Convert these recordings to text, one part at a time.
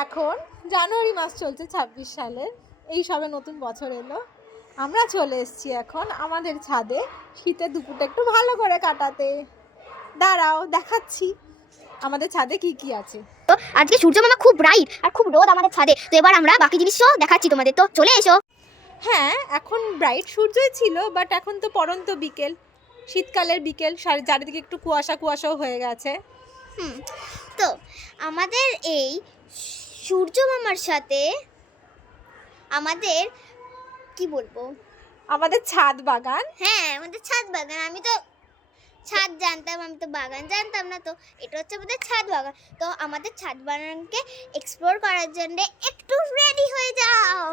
এখন জানুয়ারি মাস চলছে 26 সালের, এই সবে নতুন বছর এলো। আমরা চলে এসেছি এখন আমাদের ছাদে শীতের দুপুরটা একটু ভালো করে কাটাতে। দাঁড়াও দেখাচ্ছি আমাদের ছাদে কি কি আছে। তো আজকে সূর্য মামা খুব ব্রাইট আর খুব রোদ আমাদের ছাদে, তো এবার আমরা বাকি জিনিসও দেখাচ্ছি তোমাদের, তো চলে এসো। হ্যাঁ, এখন ব্রাইট সূর্যই ছিল, বাট এখন তো পড়ন্ত বিকেল, শীতকালের বিকেল, চারিদিকে একটু কুয়াশা কুয়াশাও হয়ে গেছে। তো আমাদের এই সূর্য মামার সাথে আমাদের কি বলবো, আমাদের ছাদ বাগান। হ্যাঁ আমাদের ছাদ বাগান। আমি তো ছাদ জানতাম, আমি তো বাগান জানতাম না। তো এটা হচ্ছে আমাদের ছাদ বাগান। তো আমাদের ছাদ বাগানকে এক্সপ্লোর করার জন্য একটু রেডি হয়ে যাও।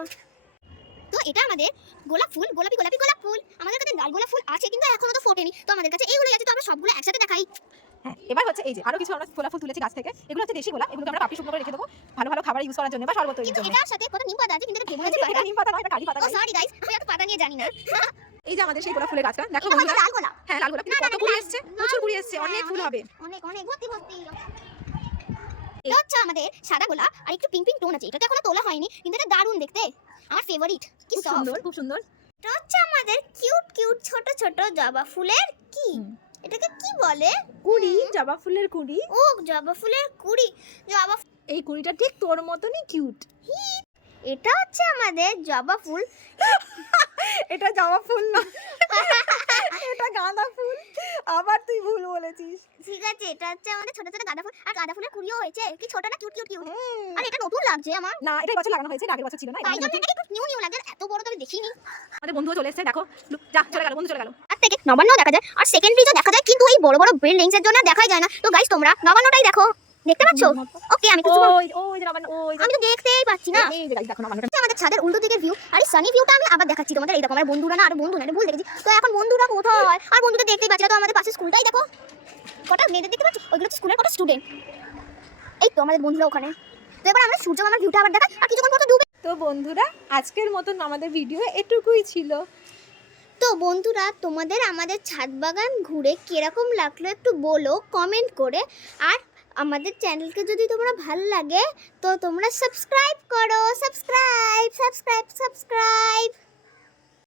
তো এটা আমাদের গোলাপ ফুল, গোলাপি গোলাপি গোলাপ ফুল। আমাদের কাছে লাল গোলাপ ফুল আছে কিন্তু এখনো তো ফোটেনি, তো আমাদের কাছে এইগুলোই আছে। তো আমরা সবগুলো একসাথে দেখাই। হ্যাঁ, এবার হচ্ছে এই যে আরো কিছু আমরা গোলাপ ফুল তুলেছি গাছ থেকে। এগুলো হচ্ছে দেশি গোলাপ, এগুলোকে আমরা পাপড়ি শুকনো করে রেখে দেবো ভালো ভালো খাবার ইউজ করার জন্য বা শরবত তৈরির কিন্তু জন্য। এটার সাথে কত নিম পাতা আছে, কিন্তু এটা ভেবো না যে এটা নিম পাতা নয়, এটা কারি পাতা। ও সরি গাইস, আমি এত পাতা নিয়ে জানি না। এই যে আমাদের সেই গোলাপ ফুলের গাছটা দেখো এটা বন্ধুরা। লাল গোলাপ। হ্যাঁ লাল গোলাপ, কিন্তু কত কুড়ি এসছে, প্রচুর কুড়ি এসছে, অনেক ফুল হবে। অনেক অনেক ভর্তি ভর্তি। এটা হচ্ছে আমাদের সাদা গোলাপ আর একটু পিঙ্ক পিঙ্ক টোন আছে। এটা তো এখনো তোলা হয়নি, কিন্তু এটা দারুণ দেখতে, আমার ফেভারিট। কি খুব সুন্দর, খুব সুন্দর। এটা হচ্ছে আমাদের কিউট কিউট ছোট ছোট জবা ফুলের কি, এটাকে কি বলে? কুড়ি, জবা ফুলের কুড়ি। ও জবা ফুলের কুড়ি। জবা এই কুড়িটা ঠিক তোর মতনই কিউট। এটা হচ্ছে আমাদের জবা ফুল। এটা জবা ফুল না, এটা গাঁদা ফুল। আবার তুই ভুল বলেছিস। ঠিক আছে, এটা হচ্ছে আমাদের ছোট ছোট গাঁদা ফুল। আর গাঁদা ফুলের কুড়িও হয়েছে, কি ছোট না, কিউট কিউট কিউট। আর এটা নতুন লাগছে আমার। না, এটা এবছর লাগানো হয়েছে, এটা আগের বছর ছিল না। তাই জন্য এটা একটু নিউ নিউ লাগছে, এত বড় তো আমি দেখিনি। আমাদের বন্ধুও চলে এসেছে, দেখো। যা, চলে গেল, বন্ধু চলে গেল। আর থেকে নবান্ন দেখা যায় আর সেকেন্ড ব্রিজও দেখা যায়, কিন্তু এই বড় বড় বিল্ডিংস এর জন্য দেখাই যায় না। তো গাইস তোমরা নবান্নটাই দেখো, দেখতে পাচ্ছো? ওকে আমি কিছু ওই যে নবান্ন, ওই যে আমি তো দেখতেই পাচ্ছি না। এই যে গাইস দেখো নবান্নটা। আমাদের ছাদের উল্টো দিকের ভিউ আর এই সানি ভিউটা আমি আবার দেখাচ্ছি তোমাদের। এই দেখো আমার বন্ধুরা না, আর বন্ধু না, এটা ভুল দেখেছি। তো এখন বন্ধুরা কোথায়? আর বন্ধুদের দেখতেই পাচ্ছি না। তো আমাদের পাশে স্কুলটাই দেখো, কটা মেয়েদের দেখতে পাচ্ছি, ওইগুলো হচ্ছে স্কুলের কটা স্টুডেন্ট। এই তো আমাদের বন্ধুরা ওখানে। তো এবার আমরা সূর্য মামার ভিউটা আবার দেখাই, আর কিছুক্ষণ পর তো ডুবে। তো বন্ধুরা, আজকের মতন আমাদের ভিডিও এটুকুই ছিল। তো বন্ধুরা, তোমাদের আমাদের ছাদ বাগান ঘুরে কিরকম লাগলো একটু বলো কমেন্ট করে। আর আমাদের চ্যানেলকে যদি তোমরা ভালো লাগে তো তোমরা সাবস্ক্রাইব করো, সাবস্ক্রাইব সাবস্ক্রাইব সাবস্ক্রাইব।